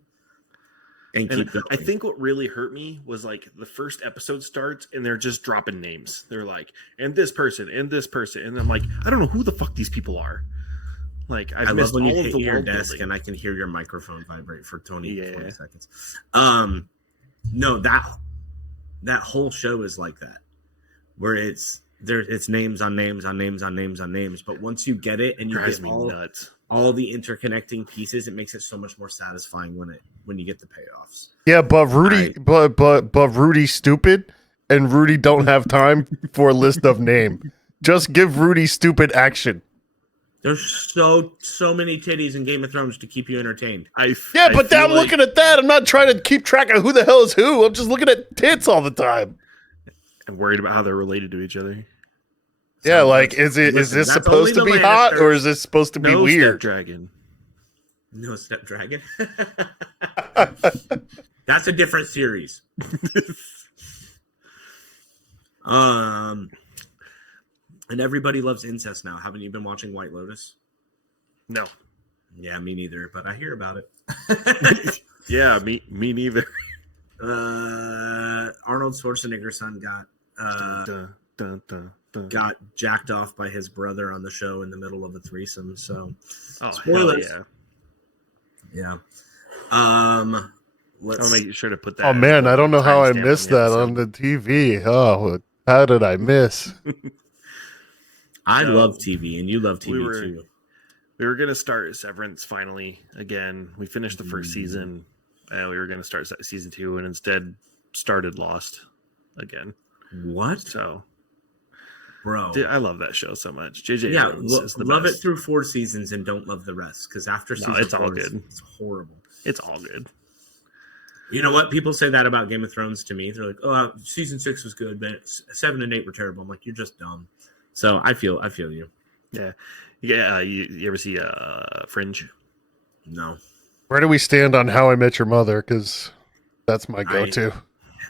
and keep going. I think what really hurt me was like the first episode starts and they're just dropping names. They're like, and this person, and this person, and I'm like, I don't know who the fuck these people are. Like, I love when you hit your desk and I can hear your microphone vibrate for 20 seconds. No, that whole show is like that, where it's names on names on names on names on names. But once you get it and you get all the interconnecting pieces, it makes it so much more satisfying when you get the payoffs. Yeah, but Rudy, but Rudy's stupid, and Rudy don't have time for a list of name. Just give Rudy stupid action. There's so many titties in Game of Thrones to keep you entertained. I'm looking at that. I'm not trying to keep track of who the hell is who. I'm just looking at tits all the time. I'm worried about how they're related to each other. Yeah, like is this supposed to be hot or is this supposed to be weird? Dragon. No step dragon. That's a different series. And everybody loves incest now. Haven't you been watching White Lotus? No. Yeah, me neither. But I hear about it. Yeah, me neither. Arnold Schwarzenegger's son got jacked off by his brother on the show in the middle of a threesome. So, spoilers. Yeah. I'll make sure to put that. Oh man, I don't know how I missed that on the TV. Oh, how did I miss? I love TV, and you love TV too. We were going to start Severance finally again. We finished the first season, and we were going to start season 2, and instead started Lost again. What? So, bro, I love that show so much. JJ, love it through 4 seasons and don't love the rest, because after season 4, it's all good. It's horrible. It's all good. You know what? People say that about Game of Thrones to me. They're like, "Oh, season 6 was good, but 7 and 8 were terrible." I'm like, "You're just dumb." So I feel you. Yeah. You ever see Fringe? No. Where do we stand on How I Met Your Mother? Because that's my go-to.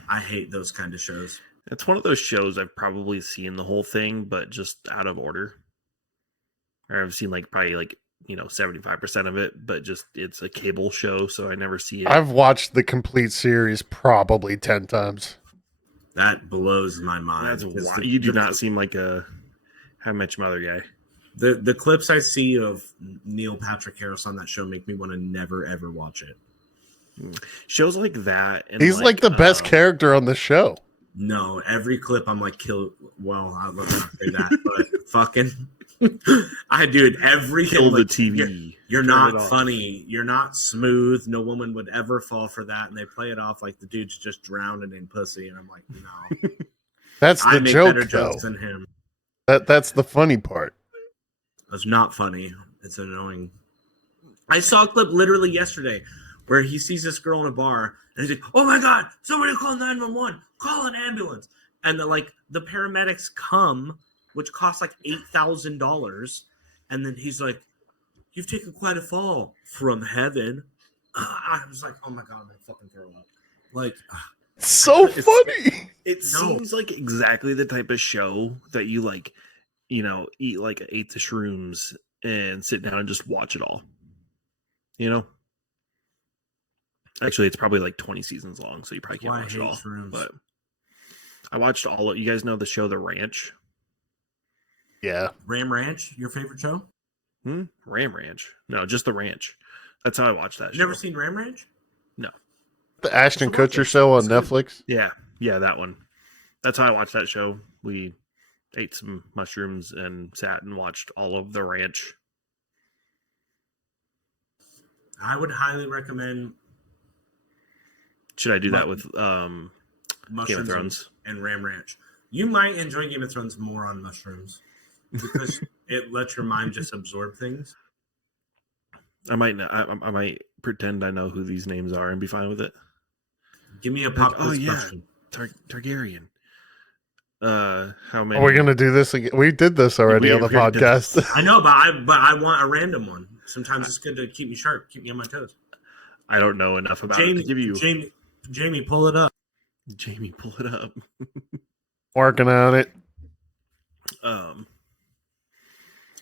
I hate those kind of shows. It's one of those shows I've probably seen the whole thing, but just out of order. Or I've seen probably 75% of it, but just it's a cable show, so I never see it. I've watched the complete series probably 10 times. That blows my mind. That's why you do not seem like a How I Met Your Mother guy. The clips I see of Neil Patrick Harris on that show make me want to never ever watch it. Shows like that, and He's like the best character on the show. No, every clip I'm like, kill. Well, I would not say that, but fucking, I dude, every kill like, the TV. You're not funny. You're not smooth. No woman would ever fall for that, and they play it off like the dude's just drowning in pussy, and I'm like, no. That's the I make joke, better though. jokes than him. That's the funny part. It's not funny. It's annoying. I saw a clip literally yesterday where he sees this girl in a bar and he's like, "Oh my god, somebody call 911, call an ambulance!" And the paramedics come, which costs like $8,000, and then he's like, "You've taken quite a fall from heaven." I was like, "Oh my god, I'm gonna fucking throw up!" Like, so funny. It seems like exactly the type of show that you like, eat like 8 shrooms and sit down and just watch it all. Actually, it's probably like 20 seasons long, so you probably can't watch it all. Shrooms. But I watched all of you guys know the show The Ranch? Yeah. Ram Ranch, your favorite show? Ram Ranch. No, just The Ranch. That's how I watched that show. Never seen Ram Ranch? No. The Ashton Kutcher show on Netflix? Yeah, that one. That's how I watched that show. We ate some mushrooms and sat and watched all of The Ranch. I would highly recommend. Should I do that with Game of Thrones and Ram Ranch? You might enjoy Game of Thrones more on mushrooms because it lets your mind just absorb things. I might pretend I know who these names are and be fine with it. Give me a pop quiz question. Targaryen. How many? Are we gonna do this again? We did this already on the podcast. I know, but I want a random one. Sometimes it's good to keep me sharp, keep me on my toes. I don't know enough about it to give you. Jamie, pull it up. Jamie, pull it up. Working on it. Oh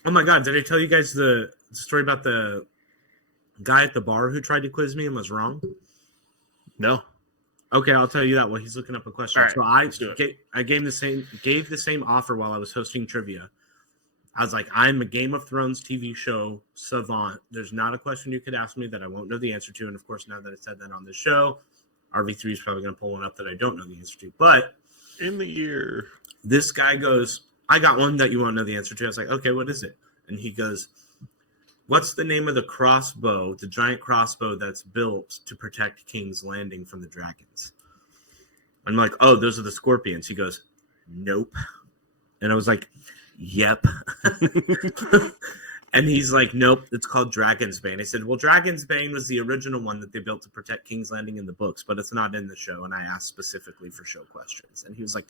my god, did I tell you guys the story about the guy at the bar who tried to quiz me and was wrong? No. Okay, I'll tell you that while he's looking up a question. Right, so I gave the same offer while I was hosting trivia. I was like, I'm a Game of Thrones TV show savant. There's not a question you could ask me that I won't know the answer to. And of course, now that I said that on this show, RV3 is probably going to pull one up that I don't know the answer to. But in the year, this guy goes, I got one that you won't know the answer to. I was like, okay, what is it? And he goes, what's the name of the crossbow, the giant crossbow that's built to protect King's Landing from the dragons? I'm like, oh, those are the scorpions. He goes, nope. And I was like, yep. And he's like, nope, it's called Dragon's Bane. I said, well, Dragon's Bane was the original one that they built to protect King's Landing in the books, but it's not in the show. And I asked specifically for show questions. And he was like,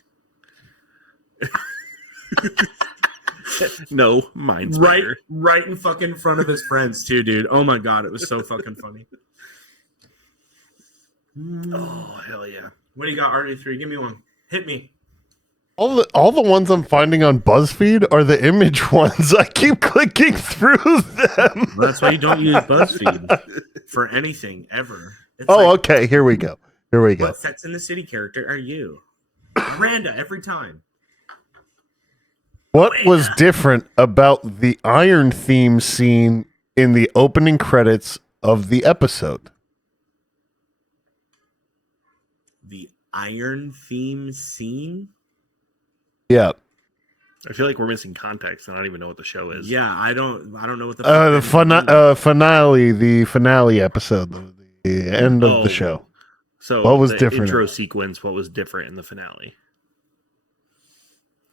no, mine's right, better. right in fucking front of his friends too, dude. Oh my god, it was so fucking funny. Oh hell yeah! What do you got, RD3? Give me one. Hit me. All the ones I'm finding on BuzzFeed are the image ones. I keep clicking through them. Well, that's why you don't use BuzzFeed for anything ever. It's okay. Here we go. What Sex in the City character are you? Miranda every time. What was different about the Iron theme scene in the opening credits of the episode? The Iron theme scene? Yeah. I feel like we're missing context, and I don't even know what the show is. Yeah, I don't know what the finale episode, the end of the show. So what was the different? Intro sequence. What was different in the finale?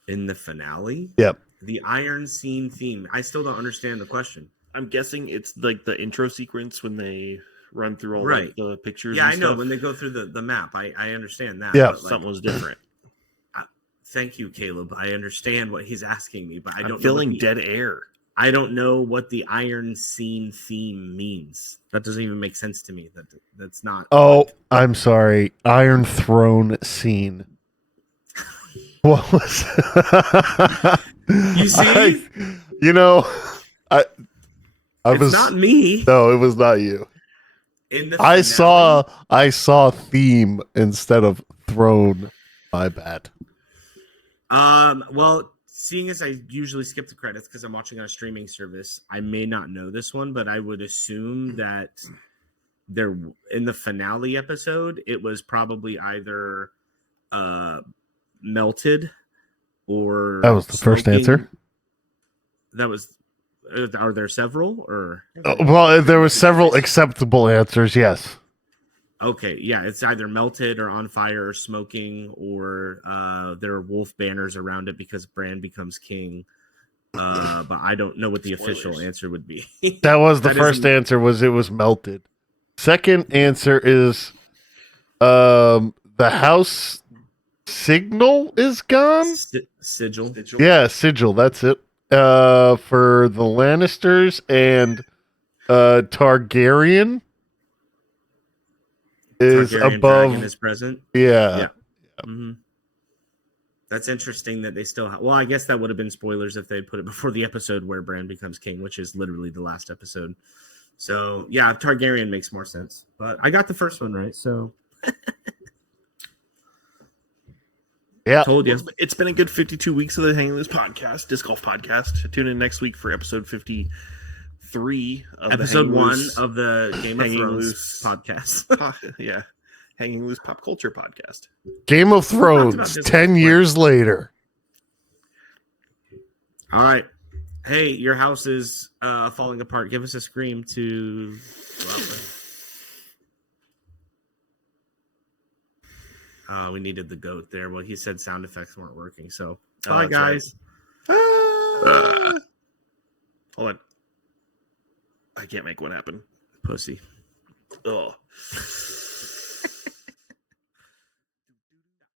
In the finale? Yep. The Iron scene theme. I still don't understand the question. I'm guessing it's like the intro sequence when they run through all right. the pictures. Yeah, and I know stuff. when they go through the map. I understand that. Yeah, something was different. Thank you, Caleb. I understand what he's asking me, but I don't. I'm feeling dead air. I don't know what the Iron scene theme means. That doesn't even make sense to me. That's not. Oh, I'm sorry. Iron Throne scene. What was? You see? I it's was not me. No, it was not you. In the I finale? saw theme instead of throne. My bad. Well, seeing as I usually skip the credits because I'm watching on a streaming service, I may not know this one, but I would assume that there in the finale episode, it was probably either melted or That was the first answer. That was. Are there several or? Well, there were several acceptable answers. Yes. Okay, yeah, it's either melted or on fire or smoking, or there are wolf banners around it because Bran becomes king. But I don't know what the official answer would be. That was the first answer. Was it was melted. Second answer is, the house signal is gone. Sigil. Yeah, sigil. That's it. For the Lannisters and Targaryen. Is Targaryen above dragon is present. Yeah. Mm-hmm. That's interesting that they still well, I guess that would have been spoilers if they put it before the episode where Bran becomes king, which is literally the last episode. So yeah, Targaryen makes more sense. But I got the first one right, so yeah. Told you. It's been a good 52 weeks of the Hanging Loose podcast, disc golf podcast. Tune in next week for episode 53 of episode 1 Loose, of the Game of Thrones Loose podcast. Yeah. Hanging Loose Pop Culture podcast. Game of Thrones 10 years later. All right. Hey, your house is falling apart. Give us a scream to we needed the goat there. Well, he said sound effects weren't working, so bye guys. Right. Hold on. I can't make one happen. Pussy. Oh.